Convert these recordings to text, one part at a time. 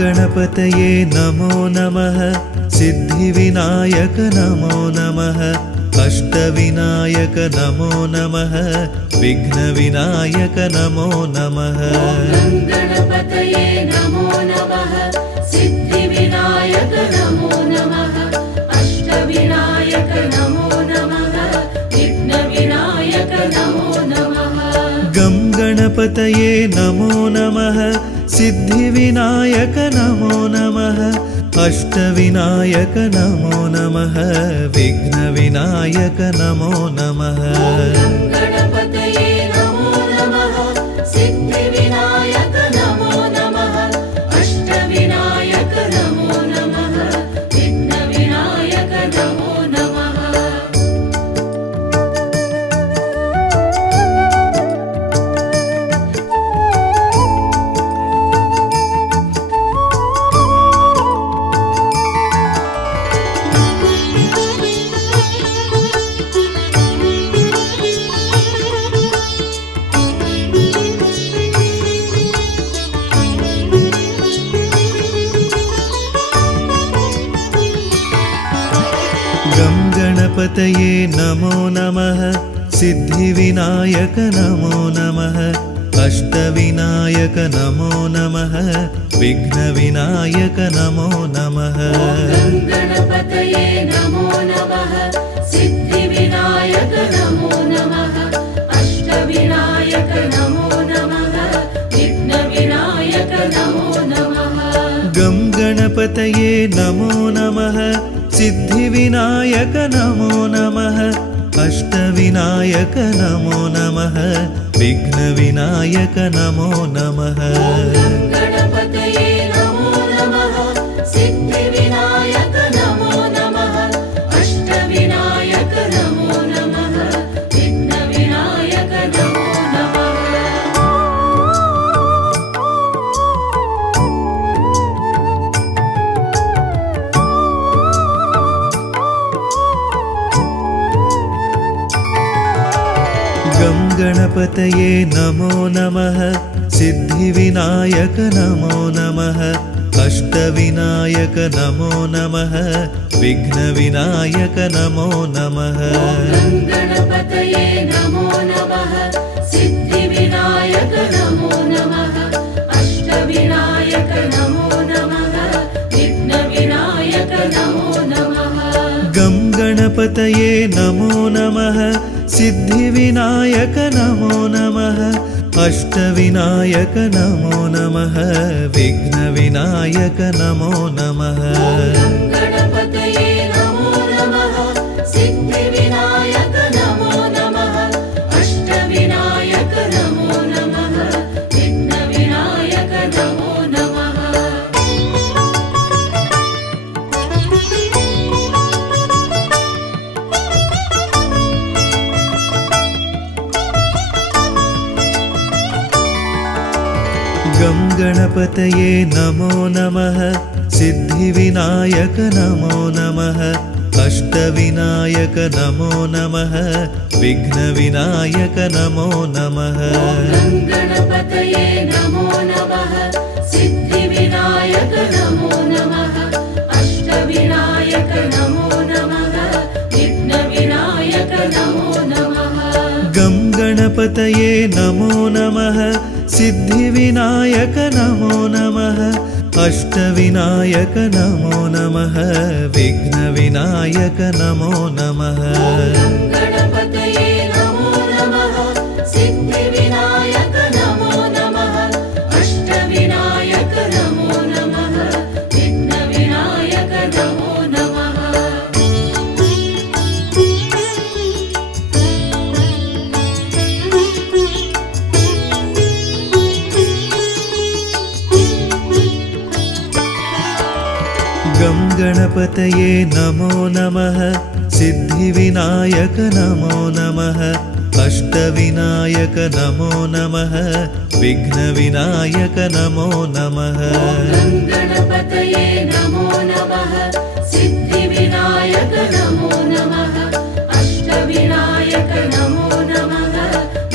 गणपतये नमो नमः सिद्धिविनायक नमो नमः अष्टविनायक नमो नमः विघ्नविनायक नमो नमः गणपतये नमो नमः सिद्धिविनायक नमो नमः अष्टविनायक नमो नमः विघ्नविनायक नमो नमः गं गणपतये नमो नमः सिद्धिविनायक नमो नमः अष्टविनायक नमो नमः विघ्नविनायक नमो नमः गणपतये नमो नमः सिद्धिविनायक नमो नमः अष्टविनायक नमो नमः विघ्नविनायक नमो नमः गं गणपतये नमो नमः सिद्धिविनायक नमो नमः अष्टविनायक नमो नमः विघ्नविनायक नमो नमः गणपतये नमो नमः सिद्धिविनायक नमो नमः अष्टविनायक नमो नमः विघ्नविनायक नमो नमः गं गणपतये नमो नमः सिद्धिविनायक नमो नमः अष्टविनायक नमो नमः विघ्नविनायक नमो नमः गणपतये नमो नमः सिद्धिविनायक नमो नमः अष्टविनायक नमो नमः विघ्नविनायक नमो नमः गं गणपतये नमो नमः सिद्धिविनायक नमो नमः अष्टविनायक नमो नमः विघ्नविनायक नमो नमः गणपतये नमो नमः सिद्धिविनायक नमो नमः अष्टविनायक नमो नमः विघ्नविनायक नमो नमः गं गणपतये नमो नमः सिद्धिविनायक नमो नमः अष्टविनायक नमो नमः विघ्नविनायक नमो नमः गणपतये नमो नमः सिद्धिविनायक नमो नमः अष्टविनायक नमो नमः विघ्नविनायक नमो नमः गं गणपतये नमो नमः सिद्धिविनायक नमो नमः अष्टविनायक नमो नमः विघ्नविनायक नमो नमः गणपतये नमो नमः सिद्धिविनायक नमो नमः अष्टविनायक नमो नमः विघ्नविनायक नमो नमः गं गणपतये नमो नमः सिद्धिविनायक नमो नमः अष्टविनायक नमो नमः विघ्नविनायक नमो नमः गणपतये नमो नमः सिद्धिविनायक नमो नमः अष्टविनायक नमो नमः विघ्नविनायक नमो नमः गं गणपतये नमो नमः सिद्धिविनायक नमो नमः अष्टविनायक नमो नमः विघ्नविनायक नमो नमः गणपतये नमो नमः सिद्धिविनायक नमो नमः अष्टविनायक नमो नमः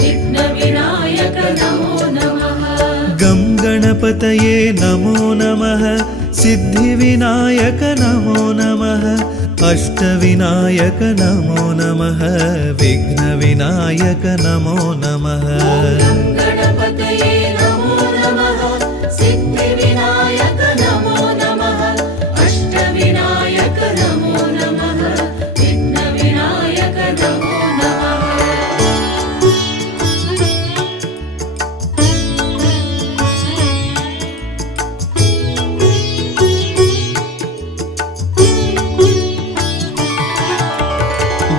विघ्नविनायक नमो नमः गं गणपतये गङ्गणपतये नमो नमः सिद्धिविनायक नमो नमः अष्टविनायक नमो नमः विघ्नविनायक नमो नमः गणपतये नमो नमः सिद्धिविनायक नमो नमः अष्टविनायक नमो नमः विघ्नविनायक नमो नमः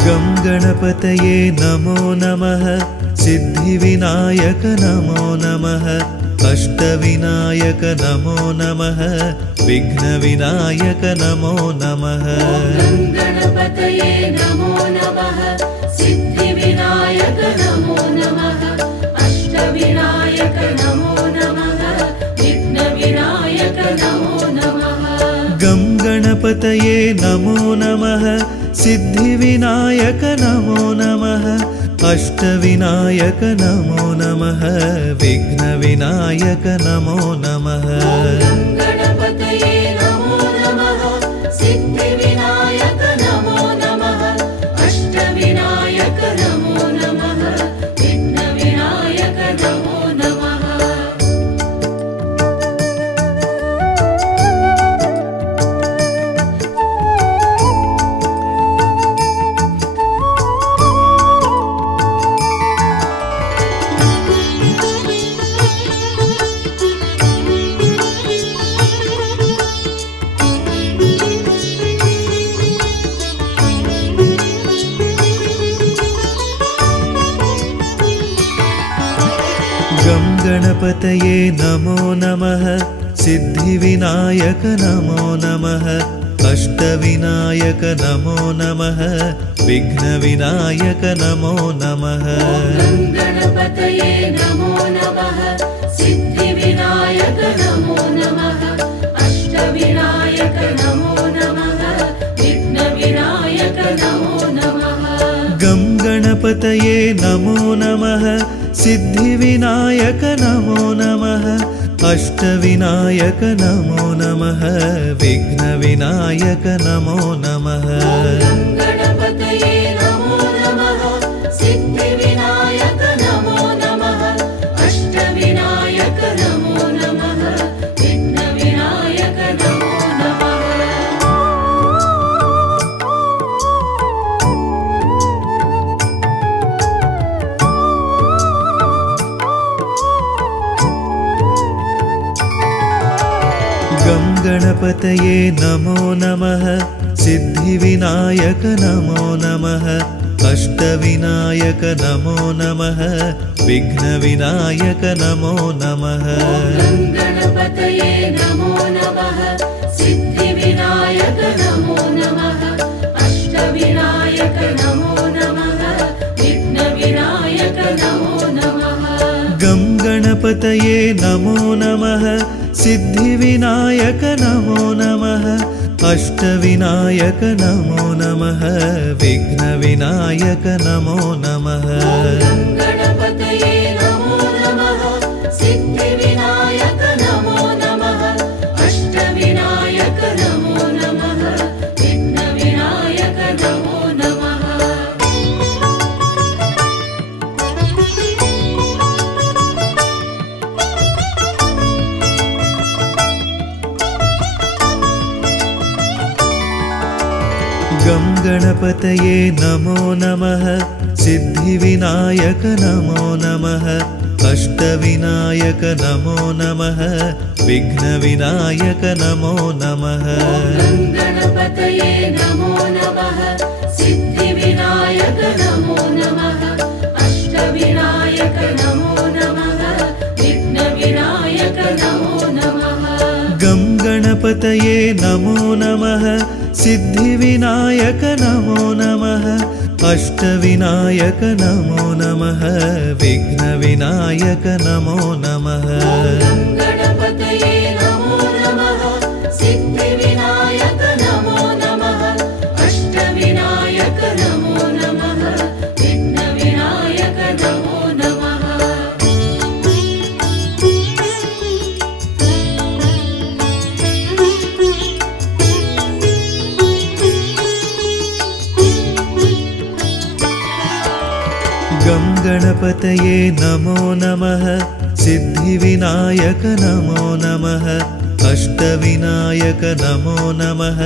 गं गणपतये नमो नमः सिद्धिविनायक नमो नमः अष्टविनायक नमो नमः विघ्नविनायक नमो नमः गणपतये नमो नमः सिद्धिविनायक नमो नमः अष्टविनायक नमो नमः विघ्नविनायक नमो नमः गं गणपतये नमो नमः सिद्धिविनायक नमो नमः अष्टविनायक नमो नमः विघ्नविनायक नमो नमः गणपतये नमो नमः सिद्धिविनायक नमो नमः अष्टविनायक नमो नमः विघ्नविनायक नमो नमः गं गणपतये नमो नमः सिद्धिविनायक नमो नमः अष्टविनायक नमो नमः विघ्नविनायक नमो नमः गणपतये नमो नमः सिद्धिविनायक नमो नमः अष्टविनायक नमो नमः विघ्नविनायक नमो नमः गं गणपतये नमो नमः सिद्धिविनायक नमो नमः अष्टविनायक नमो नमः विघ्नविनायक नमो नमः गणपतये नमो नमः सिद्धिविनायक नमो नमः अष्टविनायक नमो नमः विघ्नविनायक नमो नमः गं गणपतये नमो नमः सिद्धिविनायक नमो नमः अष्टविनायक नमो नमः विघ्नविनायक नमो नमः गणपतये नमो नमः सिद्धिविनायक नमो नमः अष्टविनायक नमो नमः विघ्नविनायक नमो नमः गं गणपतये नमो नमः सिद्धिविनायक नमो नमः अष्टविनायक नमो नमः विघ्नविनायक नमो नमः गणपतये नमो नमः सिद्धिविनायक नमो नमः अष्टविनायक नमो नमः विघ्नविनायक नमो नमः गं गणपतये नमो नमः सिद्धिविनायक नमो नमः अष्टविनायक नमो नमः विघ्नविनायक नमो नमः गणपतये नमो नमः सिद्धिविनायक नमो नमः अष्टविनायक नमो नमः विघ्नविनायक नमो नमः गं गणपतये नमो नमः सिद्धिविनायक नमो नमः अष्टविनायक नमो नमः विघ्नविनायक नमो नमः गणपतये नमो नमः सिद्धिविनायक नमो नमः अष्टविनायक नमो नमः विघ्नविनायक नमो नमः गणपतये नमो नमः सिद्धिविनायक नमो नमः अष्टविनायक नमो नमः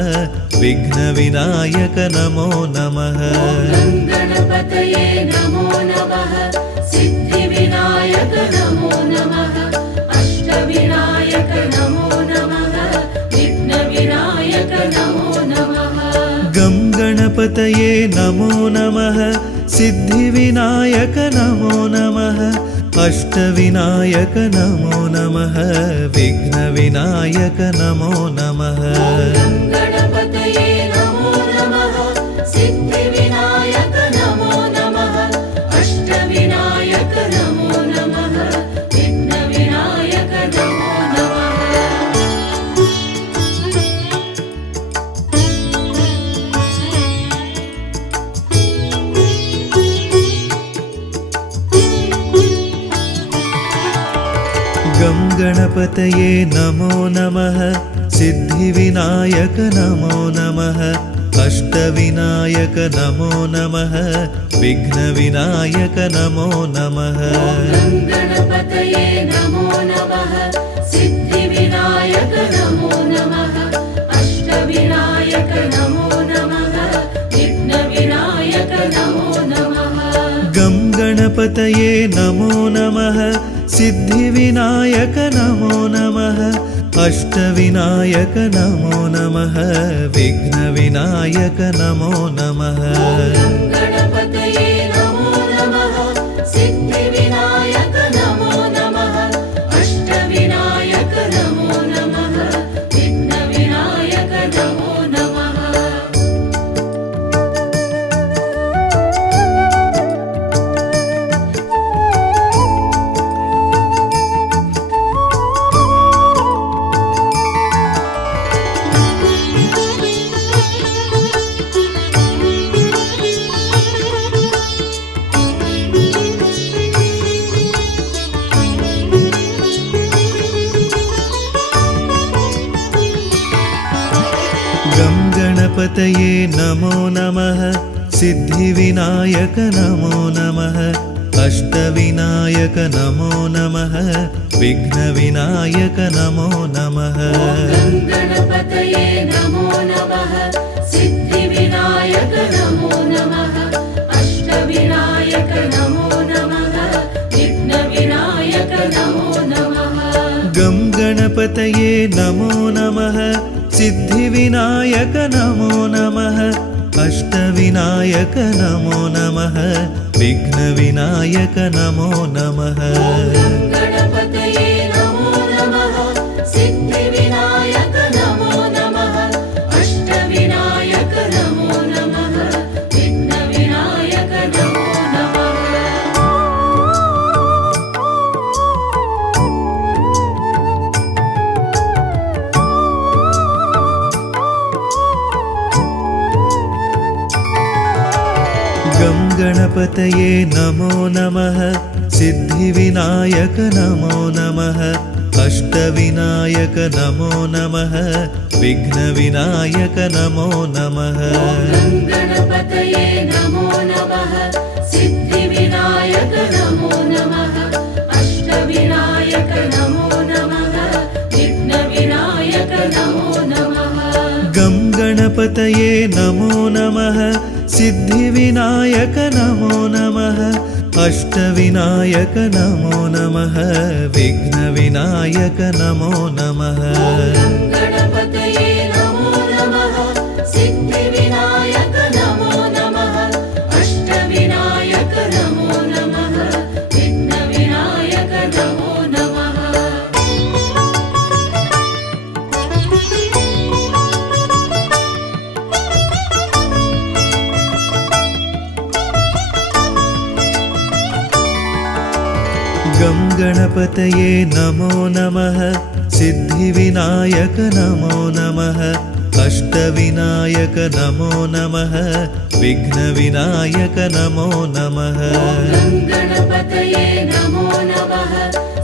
विघ्नविनायक नमो नमः गणपतये नमो नमः सिद्धिविनायक नमो नमः अष्टविनायक नमो नमः विघ्नविनायक नमो नमः गं गणपतये नमो नमः सिद्धिविनायक नमो नमः अष्टविनायक नमो नमः विघ्नविनायक नमो नमः गणपतये नमो नमः सिद्धिविनायक नमो नमः अष्टविनायक नमो नमः विघ्नविनायक नमो नमः गं गणपतये नमो नमः सिद्धिविनायक नमो नमः अष्टविनायक नमो नमः विघ्नविनायक नमो नमः गणपतये नमो नमः सिद्धिविनायक नमो नमः अष्टविनायक नमो नमः विघ्नविनायक नमो नमः गं गणपतये नमो नमः सिद्धिविनायक नमो नमः अष्टविनायक नमो नमः विघ्नविनायक नमो नमः गणपतये नमो नमः सिद्धिविनायक नमो नमः अष्टविनायक नमो नमः विघ्नविनायक नमो नमः गं गणपतये नमो नमः सिद्धिविनायक नमो नमः अष्टविनायक नमो नमः विघ्नविनायक नमो नमः गणपतये नमो नमः सिद्धिविनायक नमो नमः अष्टविनायक नमो नमः विघ्नविनायक नमो नमः गं गणपतये नमो नमः सिद्धिविनायक नमो नमः अष्टविनायक नमो नमः विघ्नविनायक नमो नमः गणपतये नमो नमः सिद्धिविनायक नमो नमः अष्टविनायक नमो नमः विघ्नविनायक नमो नमः गं गणपतये नमो नमः सिद्धिविनायक नमो नमः अष्टविनायक नमो नमः विघ्नविनायक नमो नमः गणपतये नमो नमः सिद्धिविनायक नमो नमः अष्टविनायक नमो नमः विघ्नविनायक नमो नमः गं गणपतये नमो नमः सिद्धिविनायक नमो नमः अष्टविनायक नमो नमः विघ्नविनायक नमो नमः गणपतये नमो नमः सिद्धिविनायक नमो नमः अष्टविनायक नमो नमः विघ्नविनायक नमो नमः गं गणपतये नमो नमः सिद्धिविनायक नमो नमः अष्टविनायक नमो नमः विघ्नविनायक नमो नमः गणपतये नमो नमः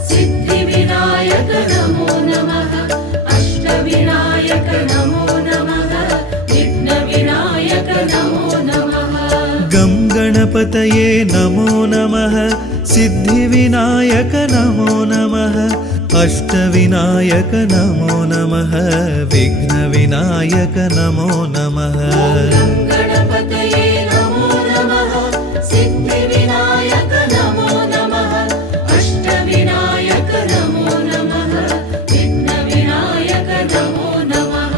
सिद्धिविनायक नमो नमः अष्टविनायक नमो नमः विघ्नविनायक नमो नमः गं गणपतये नमो नमः सिद्धिविनायक नमो नमः अष्टविनायक नमो नमः विघ्नविनायक नमो नमः गणपतये नमो नमः सिद्धिविनायक नमो नमः अष्टविनायक नमो नमः विघ्नविनायक नमो नमः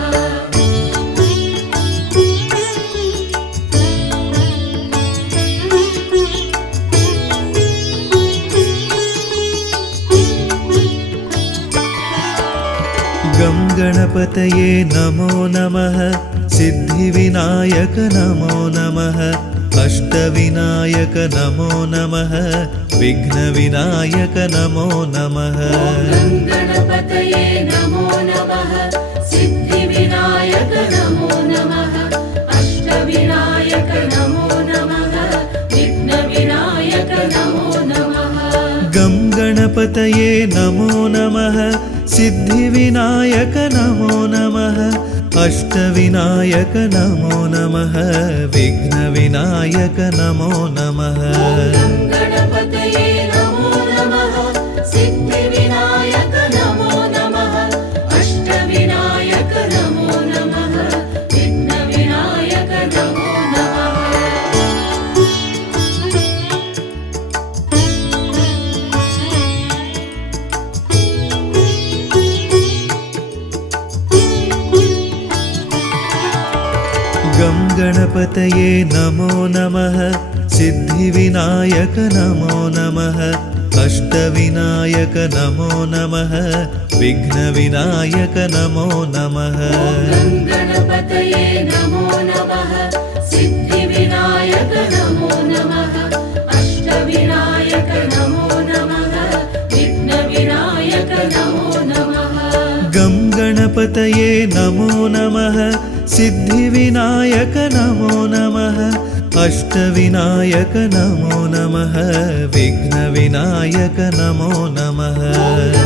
गं गणपतये नमो नमः सिद्धिविनायक नमो नमः अष्टविनायक नमो नमः विघ्नविनायक नमो नमः गणपतये नमो नमः सिद्धिविनायक नमो नमः अष्टविनायक नमो नमः विघ्नविनायक नमो नमः गं गणपतये नमो नमः सिद्धिविनायक नमो नमः अष्टविनायक नमो नमः विघ्नविनायक नमो नमः गणपतये नमो नमः सिद्धिविनायक नमो नमः अष्टविनायक नमो नमः विघ्नविनायक नमो नमः गं गणपतये नमो नमः सिद्धिविनायक नमो नमः अष्टविनायक नमो नमः विघ्नविनायक नमो नमः गणपतये नमो नमः सिद्धिविनायक नमो नमः अष्टविनायक नमो नमः विघ्नविनायक नमो नमः गं गणपतये नमो नमः सिद्धिविनायक नमो नमः अष्टविनायक नमो नमः विघ्नविनायक नमो नमः